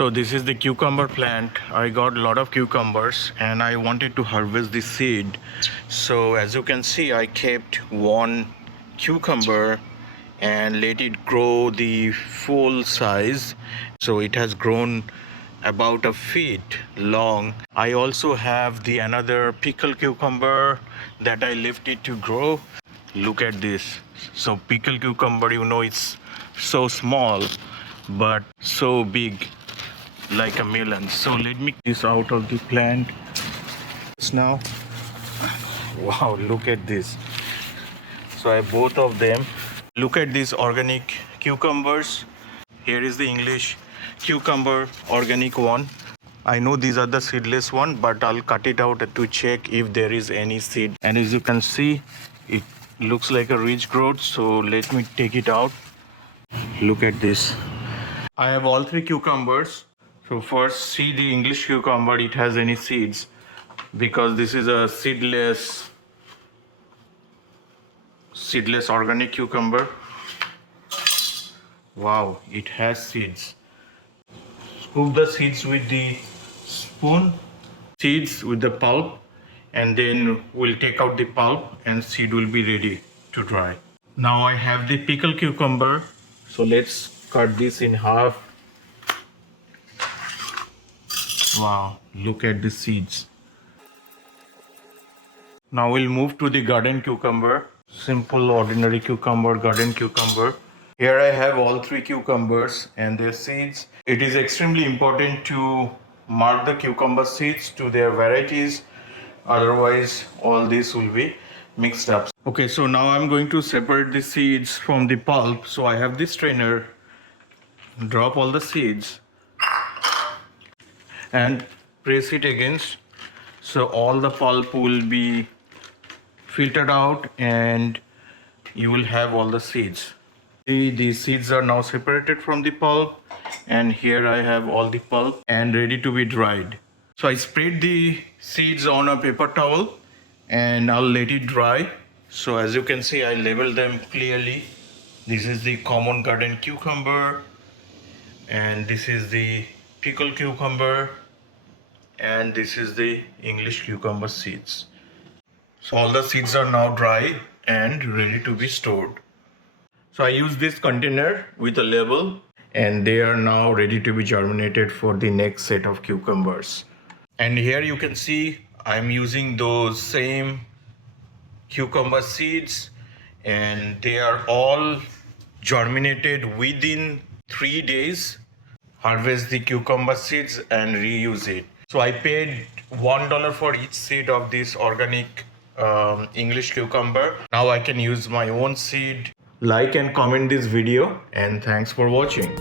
So this is the cucumber plant. I got a lot of cucumbers and I wanted to harvest the seed. So as you can see, I kept one cucumber and let it grow the full size. So it has grown about a feet long. I also have the another pickle cucumber that I left it to grow. Look at this. So pickle cucumber, you know, it's so small but so big, like a melon. So let me get this out of the plant now. Wow, look at this. So I have both of them. Look at these organic cucumbers. Here is the English cucumber organic one. I know these are the seedless one, but I'll cut it out to check if there is any seed. And as you can see, it looks like a rich growth. So let me take it out. Look at this. I have all three cucumbers. So first, see the English cucumber, it has any seeds because this is a seedless organic cucumber. Wow, it has seeds. Scoop the seeds with the spoon, seeds with the pulp, and then we'll take out the pulp and seed will be ready to dry. Now I have the pickle cucumber. So let's cut this in half. Wow, look at the seeds. Now we'll move to the garden cucumber. Simple ordinary cucumber, garden cucumber. Here I have all three cucumbers and their seeds. It is extremely important to mark the cucumber seeds to their varieties. Otherwise, all this will be mixed up. Okay, so now I'm going to separate the seeds from the pulp. So I have this strainer. Drop all the seeds and press it against, so all the pulp will be filtered out and you will have all the seeds. The seeds are now separated from the pulp, and here I have all the pulp and ready to be dried. So I spread the seeds on a paper towel and I'll let it dry. So as you can see, I labeled them clearly. This is the common garden cucumber, and this is the pickle cucumber, and this is the English cucumber seeds. So all the seeds are now dry and ready to be stored. So I use this container with a label, and they are now ready to be germinated for the next set of cucumbers. And here you can see I'm using those same cucumber seeds, and they are all germinated within 3 days. Harvest the cucumber seeds and reuse it. So I paid $1 for each seed of this organic English cucumber. Now I can use my own seed. Like and comment this video, and thanks for watching.